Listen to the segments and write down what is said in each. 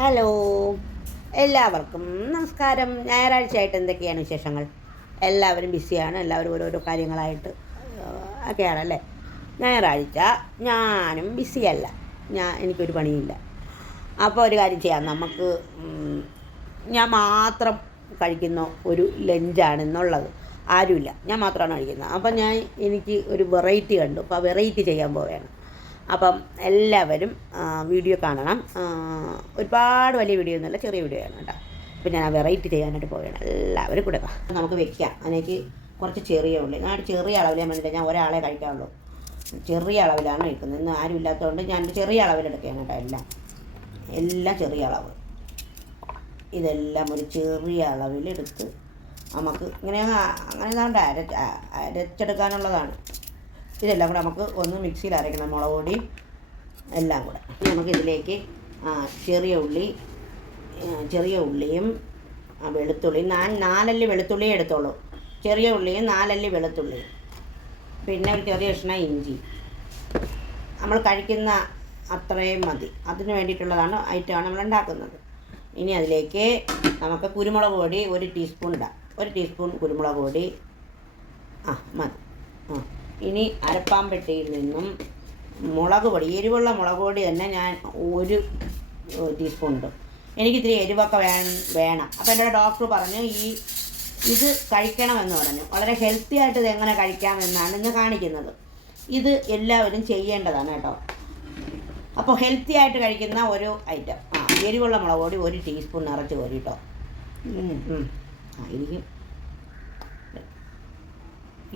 Hello, എല്ലാവർക്കും നമസ്കാരം. ഞായറാഴ്ചയായിട്ട് എന്തൊക്കെയാണ് വിശേഷങ്ങൾ? എല്ലാവരും ബിസിയാണ്, എല്ലാവരും ഓരോരോ കാര്യങ്ങളായിട്ട് ഒക്കെയാണല്ലേ. ഞായറാഴ്ച ഞാനും ബിസിയല്ല, എനിക്കൊരു പണിയില്ല. അപ്പോൾ ഒരു കാര്യം ചെയ്യാം, നമുക്ക് ഞാൻ മാത്രം കഴിക്കുന്ന ഒരു ലഞ്ചാണെന്നുള്ളത്. ആരുമില്ല, ഞാൻ മാത്രമാണ് കഴിക്കുന്നത്. അപ്പം എനിക്ക് ഒരു വെറൈറ്റി കണ്ടു, അപ്പോൾ ആ വെറൈറ്റി ചെയ്യാൻ പോവുകയാണ്. അപ്പം എല്ലാവരും വീഡിയോ കാണണം. ഒരുപാട് വലിയ വീഡിയോ ഒന്നുമല്ല, ചെറിയ വീഡിയോ ആണ് കേട്ടോ. അപ്പം ഞാൻ ആ വെറൈറ്റി ചെയ്യാനായിട്ട് പോവുകയാണ്. എല്ലാവരും കൂടെ നമുക്ക് വെക്കാം. അതിലേക്ക് കുറച്ച് ചെറിയ ഉള്ളി, ഞാൻ ചെറിയ അളവിൽ വേണ്ടിയിട്ട് ഞാൻ ഒരാളെ കഴിക്കാറുള്ളൂ. ചെറിയ അളവിലാണ് കഴിക്കുന്നത്. ഇന്ന് ആരും ഇല്ലാത്തതുകൊണ്ട് ഞാൻ ചെറിയ അളവിലെടുക്കുകയാണ് കേട്ടോ. എല്ലാം ചെറിയ അളവ്. ഇതെല്ലാം ഒരു ചെറിയ അളവിലെടുത്ത് നമുക്ക് ഇങ്ങനെ അങ്ങനെ അരച്ചെടുക്കാനുള്ളതാണ്. ഇതെല്ലാം കൂടെ നമുക്ക് ഒന്ന് മിക്സിയിൽ അരയ്ക്കണം, മുളക് പൊടിയും എല്ലാം കൂടെ. നമുക്കിതിലേക്ക് ചെറിയ ഉള്ളിയും വെളുത്തുള്ളിയും, 4 വെളുത്തുള്ളിയും എടുത്തോളൂ. ചെറിയ ഉള്ളിയും 4 വെളുത്തുള്ളിയും, പിന്നെ ഒരു ചെറിയ കഷ്ണം ഇഞ്ചി. നമ്മൾ കഴിക്കുന്ന അത്രയും മതി, അതിന് വേണ്ടിയിട്ടുള്ളതാണ് ഐറ്റമാണ് നമ്മൾ ഉണ്ടാക്കുന്നത്. ഇനി അതിലേക്ക് നമുക്ക് കുരുമുളക് പൊടി 1 ടീസ്പൂൺ ഇടാം. 1 ടീസ്പൂൺ കുരുമുളക് പൊടി മതി. ഇനി അരപ്പാമ്പെട്ടിയിൽ നിന്നും മുളക് പൊടി, എരിവുള്ള മുളക് പൊടി തന്നെ ഞാൻ 1 ടീസ്പൂൺ ഇടും. എനിക്കിത്തിരി എരിവൊക്കെ വേണം. അപ്പോൾ എൻ്റെ ഡോക്ടർ പറഞ്ഞു ഇത് കഴിക്കണമെന്ന് പറഞ്ഞു. വളരെ ഹെൽത്തി ആയിട്ട് ഇത് എങ്ങനെ കഴിക്കാമെന്നാണ് ഇന്ന് കാണിക്കുന്നത്. ഇത് എല്ലാവരും ചെയ്യേണ്ടതാണ് കേട്ടോ. അപ്പോൾ ഹെൽത്തി ആയിട്ട് കഴിക്കുന്ന ഒരു ഐറ്റം. എരിവുള്ള മുളക് പൊടി 1 ടീസ്പൂൺ നിറച്ച് കോരി കേട്ടോ. എനിക്ക്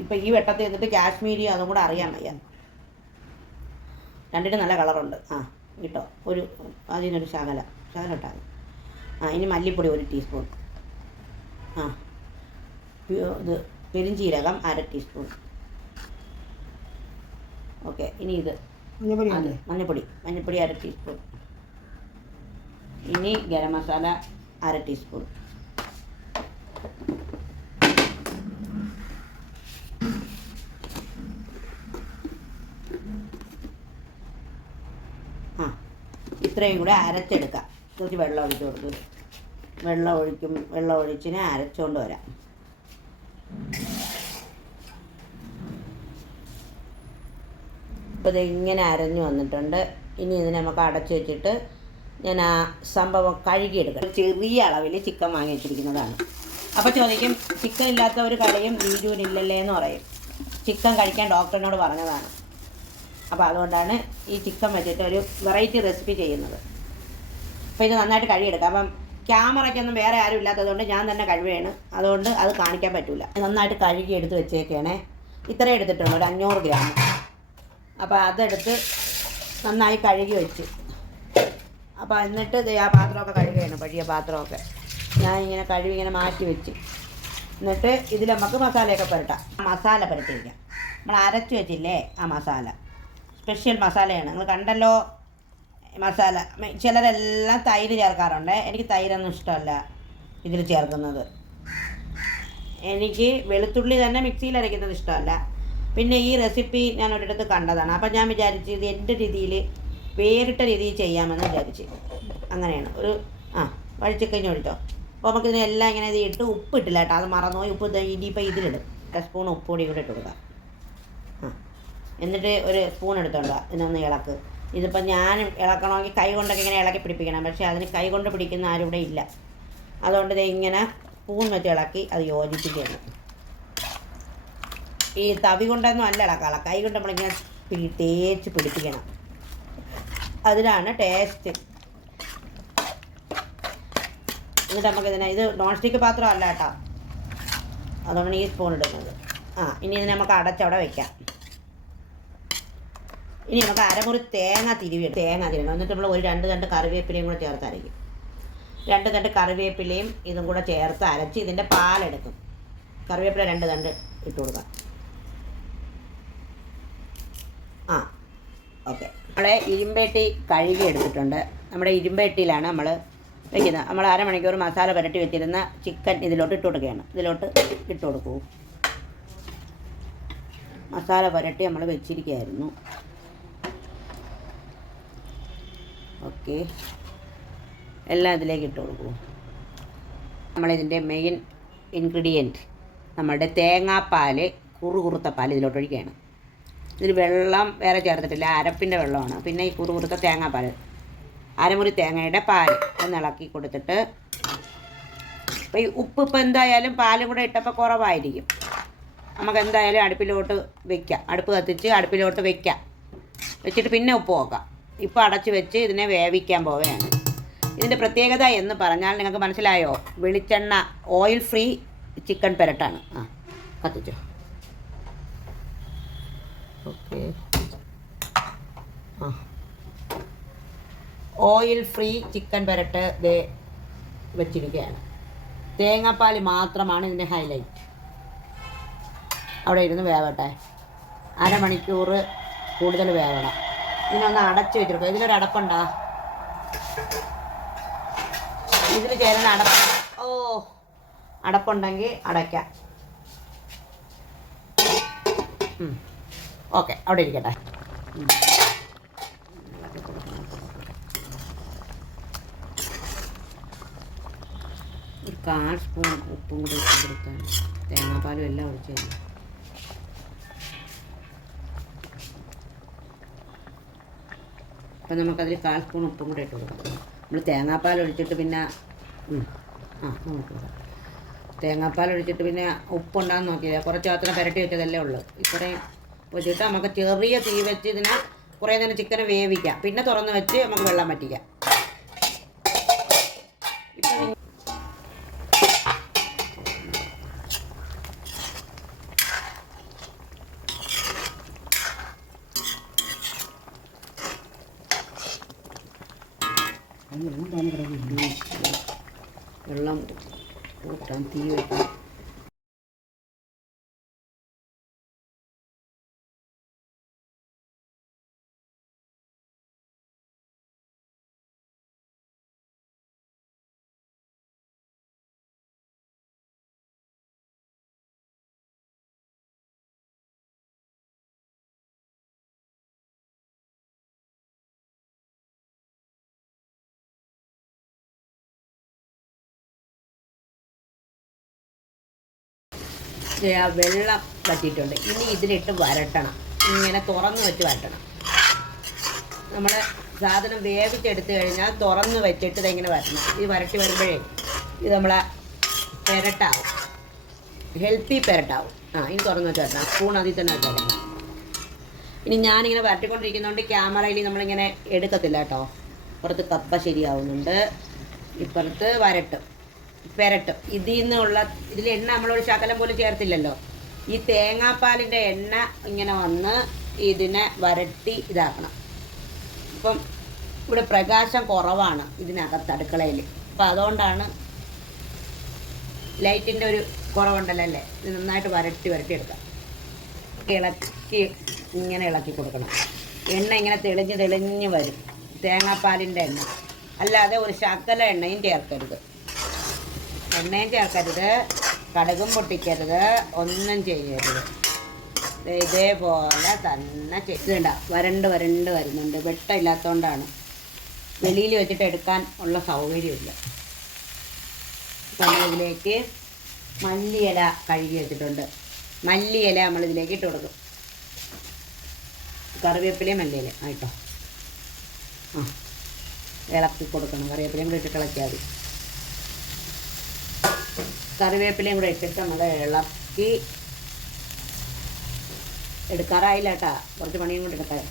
ഇപ്പം ഈ വെട്ടത്തിൽ എന്നിട്ട് കാശ്മീരി അതും കൂടെ അറിയാൻ വയ്യ. രണ്ടിനും നല്ല കളറുണ്ട്. കിട്ടോ അതിനൊരു ശകലം ഇട്ടാൽ. ഇനി മല്ലിപ്പൊടി 1 ടീസ്പൂൺ. ഇത് പെരിഞ്ചീരകം 1/2 ടീസ്പൂൺ. ഓക്കെ. ഇനി ഇത് മഞ്ഞൾപ്പൊടി 1/2 ടീസ്പൂൺ. ഇനി ഗരം മസാല 1/2 ടീസ്പൂൺ. ഇത്രയും കൂടെ അരച്ചെടുക്കാം. കുറച്ച് വെള്ളം ഒഴിച്ച് കൊടുത്ത് വെള്ളം ഒഴിച്ചിനെ അരച്ചുകൊണ്ട് വരാം. ഇപ്പോൾ ഇത് ഇങ്ങനെ അരഞ്ഞു വന്നിട്ടുണ്ട്. ഇനി ഇതിനെ നമുക്ക് അടച്ചു വെച്ചിട്ട് ഞാൻ ആ സംഭവം കഴുകിയെടുക്കാം. ചെറിയ അളവിൽ ചിക്കൻ വാങ്ങി വെച്ചിരിക്കുന്നതാണ്. അപ്പോൾ ചോദിക്കും, ചിക്കൻ ഇല്ലാത്ത ഒരു കറിയും ബീജുവിനില്ലല്ലേ എന്ന് പറയും. ചിക്കൻ കഴിക്കാൻ ഡോക്ടറിനോട് പറഞ്ഞതാണ്. അപ്പോൾ അതുകൊണ്ടാണ് ഈ ചിക്കൻ വെച്ചിട്ട് ഒരു വെറൈറ്റി റെസിപ്പി ചെയ്യുന്നത്. അപ്പോൾ ഇത് നന്നായിട്ട് കഴുകിയെടുക്കാം. അപ്പം ക്യാമറയ്ക്കൊന്നും വേറെ ആരും ഇല്ലാത്തതുകൊണ്ട് ഞാൻ തന്നെ കഴുകുകയാണ്. അതുകൊണ്ട് അത് കാണിക്കാൻ പറ്റില്ല. നന്നായിട്ട് കഴുകി എടുത്ത് വെച്ചേക്കാണേ. ഇത്രയും എടുത്തിട്ടുണ്ട്, ഒരു 500 ഗ്രാം. അപ്പോൾ അതെടുത്ത് നന്നായി കഴുകി വെച്ച്. അപ്പോൾ എന്നിട്ട് ആ പാത്രമൊക്കെ കഴുകുകയാണ്, പഴയ പാത്രമൊക്കെ ഞാൻ ഇങ്ങനെ കഴുകി ഇങ്ങനെ മാറ്റി വെച്ച്. എന്നിട്ട് ഇതിൽ നമുക്ക് മസാലയൊക്കെ പുരട്ടാം. മസാല പുരട്ടിയിരിക്കാം. നമ്മൾ അരച്ച് വെച്ചില്ലേ ആ മസാല, സ്പെഷ്യൽ മസാലയാണ്. നിങ്ങൾ കണ്ടല്ലോ മസാല. ചിലരെല്ലാം തൈര് ചേർക്കാറുണ്ട്. എനിക്ക് തൈരൊന്നും ഇഷ്ടമല്ല ഇതിൽ ചേർക്കുന്നത്. എനിക്ക് വെളുത്തുള്ളി തന്നെ മിക്സിയിൽ അരയ്ക്കുന്നത് ഇഷ്ടമല്ല. പിന്നെ ഈ റെസിപ്പി ഞാൻ ഒരിടത്ത് കണ്ടതാണ്. അപ്പം ഞാൻ വിചാരിച്ച് ഇത് എൻ്റെ രീതിയിൽ വേറിട്ട രീതിയിൽ ചെയ്യാമെന്ന് വിചാരിച്ച്. അങ്ങനെയാണ് ഒരു വഴിച്ചിക്കഞ്ഞ് ഒഴിച്ചോ. അപ്പോൾ നമുക്കിതിനെല്ലാം ഇങ്ങനെ ഇത് ഇട്ട് ഉപ്പിട്ടില്ല കേട്ടോ, അത് മറന്നുപോയി. ഉപ്പ് ഇനിയിപ്പോൾ ഇതിലിടും. 1 സ്പൂൺ ഉപ്പ് പൊടി കൂടെ ഇട്ട് കൊടുക്കാം. എന്നിട്ട് 1 സ്പൂൺ എടുത്തോണ്ട് ഇതിനൊന്ന് ഇളക്ക്. ഇതിപ്പോൾ ഞാൻ ഇളക്കണമെങ്കിൽ കൈ കൊണ്ടൊക്കെ ഇങ്ങനെ ഇളക്കി പിടിപ്പിക്കണം. പക്ഷേ അതിന് കൈ കൊണ്ട് പിടിക്കുന്ന ആരും ഇവിടെ ഇല്ല. അതുകൊണ്ട് ഇത് ഇങ്ങനെ സ്പൂൺ വെച്ച് ഇളക്കി അത് യോജിപ്പിക്കണം. ഈ തവി കൊണ്ടൊന്നും അല്ല ഇളക്കാള, കൈ കൊണ്ട് നമ്മളിങ്ങനെ തേച്ച് പിടിപ്പിക്കണം. അതിലാണ് ടേസ്റ്റ്. എന്നിട്ട് നമുക്കിതിനെ, ഇത് നോൺ സ്റ്റിക്ക് പാത്രം അല്ല കേട്ടോ, അതുകൊണ്ടാണ് ഈ സ്പൂൺ ഇടുന്നത്. ഇനി ഇതിനെ നമുക്ക് അടച്ചവിടെ വയ്ക്കാം. ഇനി നമുക്ക് അരമുറി തേങ്ങ തിരുവണം. എന്നിട്ട് നമ്മൾ ഒരു 2 തണ്ട് കറിവേപ്പിലയും കൂടെ ചേർത്ത് അരയ്ക്കും. 2 തണ്ട് കറിവേപ്പിലയും ഇതും കൂടെ ചേർത്ത് അരച്ച് ഇതിൻ്റെ പാലെടുക്കും. കറിവേപ്പില 2 തണ്ട് ഇട്ട് കൊടുക്കാം. ഓക്കെ. നമ്മളെ ഇരുമ്പേട്ടി കഴുകി എടുത്തിട്ടുണ്ട്. നമ്മുടെ ഇരുമ്പേട്ടിയിലാണ് നമ്മൾ വയ്ക്കുന്നത്. നമ്മൾ അരമണിക്കൂർ മസാല പുരട്ടി വെച്ചിരുന്ന ചിക്കൻ ഇതിലോട്ട് ഇട്ട് കൊടുക്കുകയാണ്. ഇതിലോട്ട് ഇട്ട് കൊടുക്കൂ. മസാല പുരട്ടി നമ്മൾ വെച്ചിരിക്കുകയായിരുന്നു. ഓക്കെ. എല്ലാം ഇതിലേക്ക് ഇട്ട് കൊടുക്കും. നമ്മളിതിൻ്റെ മെയിൻ ഇൻഗ്രീഡിയൻറ്റ് നമ്മളുടെ തേങ്ങാപ്പാൽ, കുറുകുറുത്ത പാൽ ഇതിലോട്ടൊഴിക്കുകയാണ്. ഇതിൽ വെള്ളം വേറെ ചേർത്തിട്ടില്ല, അരപ്പിൻ്റെ വെള്ളമാണ്. പിന്നെ ഈ കുറുകുറുത്ത തേങ്ങാപ്പാൽ, അരമുറി തേങ്ങയുടെ പാൽ ഒന്ന് ഇളക്കി കൊടുത്തിട്ട്, അപ്പോൾ ഈ ഉപ്പ് ഇപ്പോൾ എന്തായാലും പാലും കൂടെ ഇട്ടപ്പോൾ കുറവായിരിക്കും. നമുക്ക് എന്തായാലും അടുപ്പിലോട്ട് വയ്ക്കാം, അടുപ്പ് കത്തിച്ച് അടുപ്പിലോട്ട് വയ്ക്കാം. വെച്ചിട്ട് പിന്നെ ഉപ്പ് നോക്കാം. ഇപ്പോൾ അടച്ച് വെച്ച് ഇതിനെ വേവിക്കാൻ പോവുകയാണ്. ഇതിൻ്റെ പ്രത്യേകത എന്ന് പറഞ്ഞാൽ നിങ്ങൾക്ക് മനസ്സിലായോ? വെളിച്ചെണ്ണ, ഓയിൽ ഫ്രീ ചിക്കൻ പെരട്ടാണ്. കത്തിച്ചോ. ഓക്കെ, ഓയിൽ ഫ്രീ ചിക്കൻ പെരട്ട് വെച്ചിരിക്കുകയാണ്. തേങ്ങാപ്പാൽ മാത്രമാണ് ഇതിൻ്റെ ഹൈലൈറ്റ്. അവിടെ ഇരുന്ന് വേവട്ടെ, അരമണിക്കൂർ കൂടുതൽ വേവണം. ഇതിനൊന്ന് അടച്ച് വെച്ചിരിക്കും. ഇതിലൊരു അടപ്പുണ്ടോ? ഇതിൽ ചേരുന്ന അടപ്പുണ്ടെങ്കിൽ അടയ്ക്കാം. ഓക്കെ, അവിടെ ഇരിക്കട്ടെ. ഒരു 1/4 സ്പൂൺ ഉപ്പും കൂടി ഇട്ട് കൊടുത്താൽ തേങ്ങാപ്പാലും എല്ലാം ഒഴിച്ച് തരും. അപ്പം നമുക്കതിൽ 1/4 സ്പൂൺ ഉപ്പും കൂടി ഇട്ട് കൊടുക്കാം. നമ്മൾ തേങ്ങാപ്പാൽ ഒഴിച്ചിട്ട് പിന്നെ നോക്കുക, തേങ്ങാപ്പാൽ ഒഴിച്ചിട്ട് പിന്നെ ഉപ്പുണ്ടാകുന്ന നോക്കിയില്ല. കുറച്ച് മാത്രം പുരട്ടി വെച്ചതല്ലേ ഉള്ളൂ. ഇത്രയും വെച്ചിട്ട് നമുക്ക് ചെറിയ തീ വെച്ച് ഇതിനെ കുറേ നേരം ചിക്കനെ വേവിക്കാം. പിന്നെ തുറന്ന് വെച്ച് നമുക്ക് വെള്ളം വറ്റിക്കാം. വെള്ളം കൂട്ടാൻ തീ വെക്കാം. ആ വെള്ളം വറ്റിയിട്ടുണ്ട്. ഇനി ഇതിലിട്ട് വരട്ടണം. ഇങ്ങനെ തുറന്ന് വെച്ച് വരട്ടണം. നമ്മൾ സാധനം വേവിച്ചെടുത്ത് കഴിഞ്ഞാൽ തുറന്ന് വെച്ചിട്ട് ഇതെങ്ങനെ വരട്ടണം. ഇത് വരട്ടി വരുമ്പോഴേ ഇത് നമ്മളെ പെരട്ടാവും, ഹെൽത്തി പെരട്ടാവും. ഇനി തുറന്ന് വെച്ച് വരട്ടണം. സ്പൂൺ അതിൽ തന്നെ വെച്ചാൽ. ഇനി ഞാനിങ്ങനെ വരട്ടിക്കൊണ്ടിരിക്കുന്നതുകൊണ്ട് ക്യാമറയിൽ നമ്മളിങ്ങനെ എടുക്കത്തില്ല കേട്ടോ. പുറത്ത് കപ്പ ശരിയാവുന്നുണ്ട്, ഇപ്പുറത്ത് പെരട്ടും. ഇതിൽ എണ്ണ നമ്മളൊരു ശകലം പോലും ചേർത്തില്ലല്ലോ. ഈ തേങ്ങാപ്പാലിൻ്റെ എണ്ണ ഇങ്ങനെ വന്ന് ഇതിനെ വരട്ടി ഇതാക്കണം. ഇപ്പം ഇവിടെ പ്രകാശം കുറവാണ് ഇതിനകത്ത് അടുക്കളയിൽ. അപ്പം അതുകൊണ്ടാണ് ലൈറ്റിൻ്റെ ഒരു കുറവുണ്ടല്ലോ അല്ലേ. ഇത് നന്നായിട്ട് വരട്ടിയെടുക്കാം. ഇങ്ങനെ ഇളക്കി കൊടുക്കണം. എണ്ണ ഇങ്ങനെ തെളിഞ്ഞ് വരും, തേങ്ങാപ്പാലിൻ്റെ എണ്ണ. അല്ലാതെ ഒരു ശകല എണ്ണയും ചേർക്കരുത്. കടുകും പൊട്ടിക്കരുത്, ഒന്നും ചെയ്യരുത്. ഇതേപോലെ തന്നെ ചെയ്യണ്ട. വരണ്ട് വരുന്നുണ്ട്. വെട്ടമില്ലാത്തതുകൊണ്ടാണ്, വെളിയിൽ വെച്ചിട്ട് എടുക്കാൻ ഉള്ള സൗകര്യമില്ല. അപ്പം ഇതിലേക്ക് മല്ലിയില കഴുകി വെച്ചിട്ടുണ്ട്. മല്ലിയില നമ്മളിതിലേക്ക് ഇട്ട് കൊടുക്കും. കറിവേപ്പിലയും മല്ലിയില ആയിട്ടോ. ഇളക്കി കൊടുക്കണം. കറിവേപ്പിലയും കൂടെ ഇട്ടിട്ട് ഇളക്കിയാൽ മതി. കറിവേപ്പിലയും കൂടെ ഇട്ടിട്ട് നമ്മൾ ഇളക്കി എടുക്കാറായില്ല കേട്ടാ. കുറച്ച് പണിയും കൂടെ എടുക്കാം.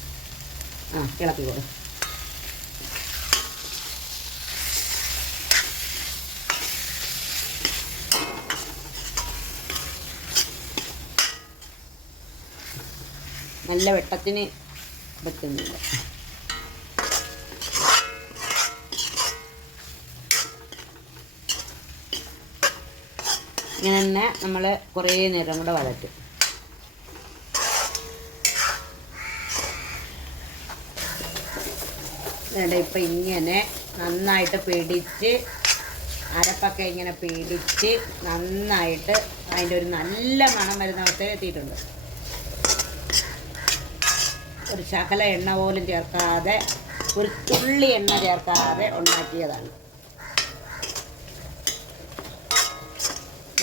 ഇളക്കി കൊടുക്കും. നല്ല വെട്ടത്തിന് വെക്കുന്നില്ല. ഇങ്ങനെ തന്നെ നമ്മൾ കുറേ നേരം കൂടെ വഴറ്റും. ഇപ്പം ഇങ്ങനെ നന്നായിട്ട് പിടിച്ച്, അരപ്പൊക്കെ ഇങ്ങനെ പിടിച്ച് നന്നായിട്ട് അതിൻ്റെ ഒരു നല്ല മണം വരുന്ന അവസ്ഥയിൽ എത്തിയിട്ടുണ്ട്. ഒരു ശകല എണ്ണ പോലും ചേർക്കാതെ, ഒരു തുള്ളി എണ്ണ ചേർക്കാതെ ഉണ്ടാക്കിയതാണ്.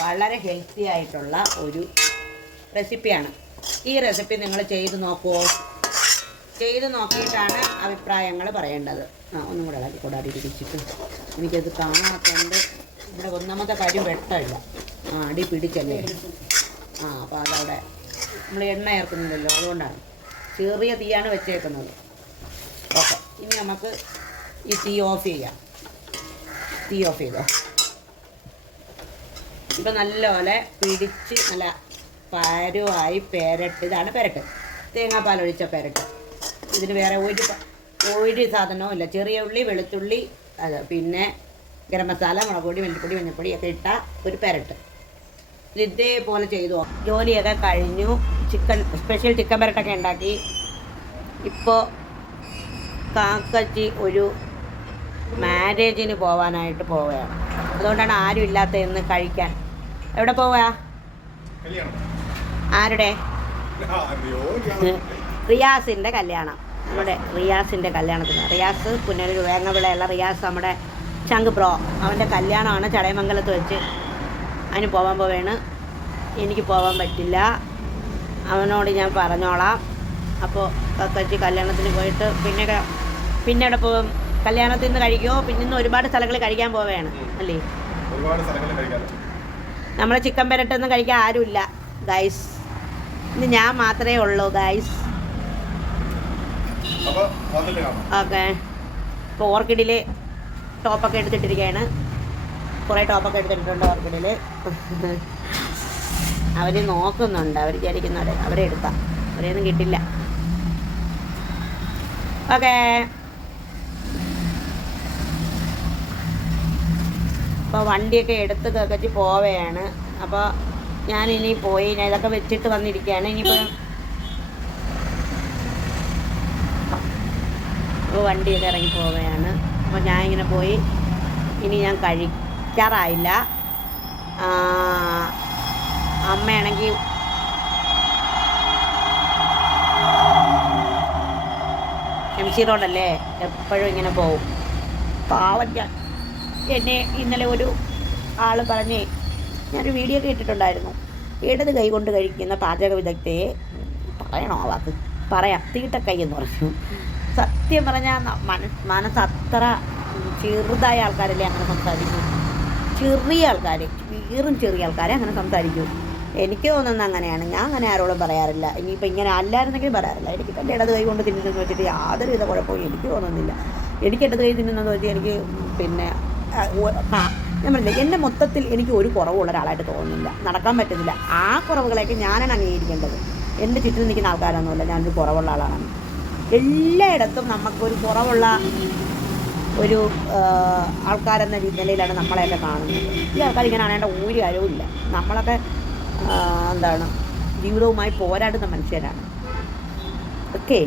വളരെ ഹെൽത്തി ആയിട്ടുള്ള ഒരു റെസിപ്പിയാണ്. ഈ റെസിപ്പി നിങ്ങൾ ചെയ്ത് നോക്കുമോ? ചെയ്ത് നോക്കിയിട്ടാണ് അഭിപ്രായങ്ങൾ പറയേണ്ടത്. ഒന്നും കൂടെ ഇളക്കി കൂടാടി പിടിച്ചിട്ട് എനിക്കത് കാണാത്തതുകൊണ്ട് ഇവിടെ ഒന്നാമത്തെ കാര്യം വെട്ടമില്ല. അടി പിടിച്ചല്ലേ. അപ്പോൾ അതവിടെ നമ്മൾ എണ്ണ ചേർക്കുന്നില്ലല്ലോ, അതുകൊണ്ടാണ്. ചെറിയ തീയാണ് വെച്ചേക്കുന്നത്. ഓക്കെ, ഇനി നമുക്ക് ഈ തീ ഓഫ് ചെയ്യാം. തീ ഓഫ് ചെയ്തോ. ഇപ്പം നല്ലപോലെ പിടിച്ച് നല്ല പരുവായി പെരട്ട്. ഇതാണ് പെരട്ട്, തേങ്ങാപ്പാൽ ഒഴിച്ച പെരട്ട്. ഇതിന് വേറെ ഒരു സാധനവും ഇല്ല. ചെറിയ ഉള്ളി, വെളുത്തുള്ളി, പിന്നെ ഗരം മസാല, മുളക് പൊടി, മല്ലിപ്പൊടി, മഞ്ഞൾപ്പൊടി ഒക്കെ ഇട്ട ഒരു പെരട്ട്. ഇതേപോലെ ചെയ്തു. ജോലിയൊക്കെ കഴിഞ്ഞു. സ്പെഷ്യൽ ചിക്കൻ പെരട്ടൊക്കെ ഉണ്ടാക്കി. ഇപ്പോൾ കാക്കച്ചി ഒരു മാരേജിന് പോകാനായിട്ട് പോവുകയാണ്. അതുകൊണ്ടാണ് ആരും ഇല്ലാത്തതെന്ന് കഴിക്കാൻ. എവിടെ പോവുക? ആരുടെ? റിയാസിൻ്റെ കല്യാണം. നമ്മുടെ റിയാസിൻ്റെ കല്യാണത്തിന്. റിയാസ് പുനലൂർ വേങ്ങവിളയുള്ള റിയാസ്, നമ്മുടെ ചങ്ക് ബ്രോ, അവൻ്റെ കല്യാണമാണ് ചടയമംഗലത്ത് വെച്ച്. അതിന് പോവേണ്. എനിക്ക് പോകാൻ പറ്റില്ല. അവനോട് ഞാൻ പറഞ്ഞോളാം. അപ്പോൾ കക്കച്ചി കല്യാണത്തിന് പോയിട്ട് പിന്നെ അവിടെ പോകും. കല്യാണത്തിൽ നിന്ന് കഴിക്കുമോ? പിന്നെ ഇന്ന് ഒരുപാട് സ്ഥലങ്ങളിൽ കഴിക്കാൻ പോവുകയാണ് അല്ലേ? നമ്മളെ ചിക്കൻ പെരട്ടൊന്നും കഴിക്കാൻ ആരുമില്ല ഗൈസ്. ഇന്ന് ഞാൻ മാത്രമേ ഉള്ളൂ ഗൈസ്. ഓക്കെ, ഇപ്പോൾ ഓർക്കിഡിൽ ടോപ്പൊക്കെ എടുത്തിട്ടിരിക്കുകയാണ്. കുറേ ടോപ്പൊക്കെ എടുത്തിട്ടുണ്ട് ഓർക്കിഡിൽ. അവർ നോക്കുന്നുണ്ട്. അവർ വിചാരിക്കുന്നവരെ അവരെ എടുത്താൽ അവരെയൊന്നും കിട്ടില്ല. ഓക്കെ, അപ്പോൾ വണ്ടിയൊക്കെ എടുത്ത് കക്കച്ച് പോവുകയാണ്. അപ്പോൾ ഞാനിനി പോയി ഞാൻ ഇതൊക്കെ വെച്ചിട്ട് വന്നിരിക്കുകയാണ്. ഇനിയിപ്പോൾ വണ്ടിയൊക്കെ ഇറങ്ങി പോവുകയാണ്. അപ്പോൾ ഞാൻ ഇങ്ങനെ പോയി. ഇനി ഞാൻ കഴിക്കാറായില്ല. അമ്മയാണെങ്കിൽ MC റോഡല്ലേ, എപ്പോഴും ഇങ്ങനെ പോവും. പാവം എന്നെ ഇന്നലെ ഒരു ആൾ പറഞ്ഞേ, ഞാനൊരു വീഡിയോ ഒക്കെ ഇട്ടിട്ടുണ്ടായിരുന്നു. ഇടത് കൈ കൊണ്ട് കഴിക്കുന്ന പാചക വിദഗ്ധയെ പറയണോ ആ വാക്ക്? പറയാം, തീട്ടക്കൈ എന്ന് പറഞ്ഞു. സത്യം പറഞ്ഞാൽ മനസ്സത്ര ചെറുതായ ആൾക്കാരല്ലേ അങ്ങനെ സംസാരിക്കും. ചെറിയ ആൾക്കാർ, ചെറിയ ആൾക്കാരെ അങ്ങനെ സംസാരിക്കൂ. എനിക്ക് തോന്നുന്നത് അങ്ങനെയാണ്. ഞാൻ അങ്ങനെ ആരോടും പറയാറില്ല. ഇനിയിപ്പോൾ ഇങ്ങനെ അല്ലായിരുന്നെങ്കിലും പറയാറില്ല. എനിക്ക് എൻ്റെ ഇടത് കൈ കൊണ്ട് തിന്നുന്നതെന്ന് വെച്ചിട്ട് യാതൊരു വിധ കുഴപ്പവും എനിക്ക് തോന്നുന്നില്ല. എനിക്ക് ഇടത് കൈ തിന്നുന്നതെന്ന് വെച്ചാൽ എനിക്ക് പിന്നെ ഞാൻ പറഞ്ഞില്ല, എൻ്റെ മൊത്തത്തിൽ എനിക്ക് ഒരു കുറവുള്ള ഒരാളായിട്ട് തോന്നുന്നില്ല. നടക്കാൻ പറ്റുന്നില്ല. ആ കുറവുകളെയൊക്കെ ഞാനാണ് അംഗീകരിക്കേണ്ടത്. എൻ്റെ ചുറ്റും നിൽക്കുന്ന ആൾക്കാരൊന്നുമില്ല ഞാനൊരു കുറവുള്ള ആളാണ്. എല്ലായിടത്തും നമുക്കൊരു കുറവുള്ള ഒരു ആൾക്കാരെന്ന നിലയിലാണ് നമ്മളെയൊക്കെ കാണുന്നത്. ഈ ആൾക്കാർ ഇങ്ങനെ കാണേണ്ട ഒരു കാര്യവും ഇല്ല. നമ്മളൊക്കെ എന്താണ് ജീവിതവുമായി പോരാടുന്ന മനുഷ്യരാണ്. ഓക്കെ,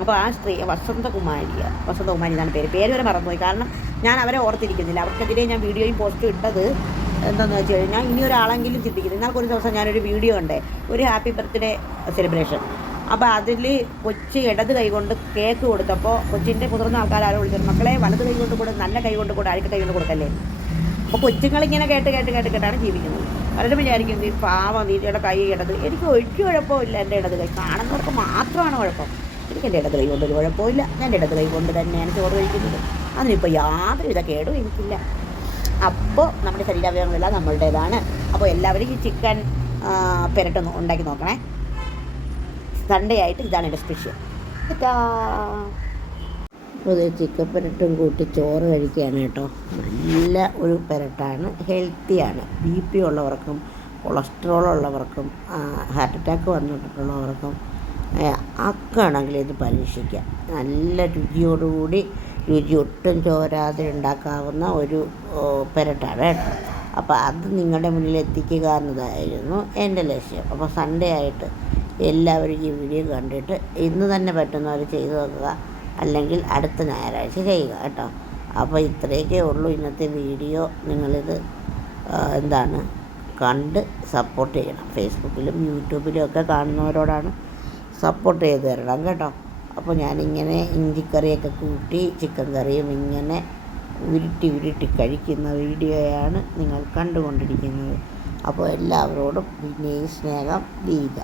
അപ്പോൾ ആ സ്ത്രീ വസന്തകുമാരി എന്നാണ് പേര് വരെ മറന്നുപോയി. കാരണം ഞാൻ അവരെ ഓർത്തിരിക്കുന്നില്ല. അവർക്കെതിരെ ഞാൻ വീഡിയോയും പോസ്റ്റും ഇട്ടത് എന്താണെന്ന് വെച്ച് കഴിഞ്ഞാൽ, ഇനി ഒരാളെങ്കിലും ചിന്തിക്കുന്നത്. എന്നാൽ ഒരു ദിവസം ഞാനൊരു വീഡിയോ ഉണ്ട്, ഒരു ഹാപ്പി ബർത്ത്ഡേ സെലിബ്രേഷൻ. അപ്പോൾ അതിൽ കൊച്ച് ഇടത് കൈ കൊണ്ട് കേക്ക് കൊടുത്തപ്പോൾ കൊച്ചിൻ്റെ മുതിർന്ന ആൾക്കാരും വിളിച്ചത്, മക്കളെ വലത് കൈ കൊണ്ട് കൂടെ, നല്ല കൈ കൊണ്ട് കൂടെ, അഴുക്ക കൈ കൊണ്ട് കൊടുക്കല്ലേ. അപ്പോൾ കൊച്ചുങ്ങളിങ്ങനെ കേട്ടാണ് ജീവിക്കുന്നത്. പലരും വിചാരിക്കും ഈ പാവം നീതിയുടെ കൈ ഇടത്. എനിക്ക് ഒരു കുഴപ്പമില്ല. എൻ്റെ ഇടത് കൈ കാണുന്നവർക്ക് മാത്രമാണ് കുഴപ്പം. എനിക്ക് എൻ്റെ ഇടത് കൈ കൊണ്ടൊരു കുഴപ്പമില്ല. ഞാൻ ഇടത് കൈ കൊണ്ട് തന്നെയാണ് ചോറ് കഴിക്കുന്നത്. അതിനിപ്പോൾ യാതൊരുവിധ കേടും എനിക്കില്ല. അപ്പോൾ നമ്മുടെ ശരീരാവയവങ്ങളെല്ലാം നമ്മളുടേതാണ്. അപ്പോൾ എല്ലാവരും ഈ ചിക്കൻ പെരട്ട് ഉണ്ടാക്കി നോക്കണേ. സൺഡേ ആയിട്ട് ഇതാണ് എൻ്റെ സ്പെഷ്യൽ. അത് ചിക്കൻ പെരട്ടും കൂട്ടി ചോറ് കഴിക്കുകയാണ് കേട്ടോ. നല്ല ഒരു പെരട്ടാണ്, ഹെൽത്തിയാണ്. BP ഉള്ളവർക്കും കൊളസ്ട്രോൾ ഉള്ളവർക്കും ഹാർട്ട് അറ്റാക്ക് വന്നിട്ടുള്ളവർക്കും ഒക്കെ ആണെങ്കിൽ ഇത് പരീക്ഷിക്കാം. നല്ല രുചിയോടുകൂടി, രുചി ഒട്ടും ചോരാതെ ഉണ്ടാക്കാവുന്ന ഒരു പെരട്ടാണ് കേട്ടോ. അപ്പോൾ അത് നിങ്ങളുടെ മുന്നിൽ എത്തിക്കുക എന്നതായിരുന്നു എൻ്റെ ലക്ഷ്യം. അപ്പോൾ സൺഡേ ആയിട്ട് എല്ലാവരും ഈ വീഡിയോ കണ്ടിട്ട് ഇന്ന് തന്നെ പറ്റുന്നവർ ചെയ്തു നോക്കുക, അല്ലെങ്കിൽ അടുത്ത ഞായറാഴ്ച ചെയ്യുക കേട്ടോ. അപ്പോൾ ഇത്രയൊക്കെ ഉള്ളൂ ഇന്നത്തെ വീഡിയോ. നിങ്ങളിത് കണ്ട് സപ്പോർട്ട് ചെയ്യണം. ഫേസ്ബുക്കിലും യൂട്യൂബിലും ഒക്കെ കാണുന്നവരോടാണ് സപ്പോർട്ട് ചെയ്ത് തരണം കേട്ടോ. അപ്പോൾ ഞാനിങ്ങനെ ഇഞ്ചിക്കറിയൊക്കെ കൂട്ടി ചിക്കൻ കറിയും ഇങ്ങനെ ഉരുട്ടി കഴിക്കുന്ന വീഡിയോയാണ് നിങ്ങൾ കണ്ടുകൊണ്ടിരിക്കുന്നത്. അപ്പോൾ എല്ലാവരോടും പിന്നെയും സ്നേഹം ദീപ.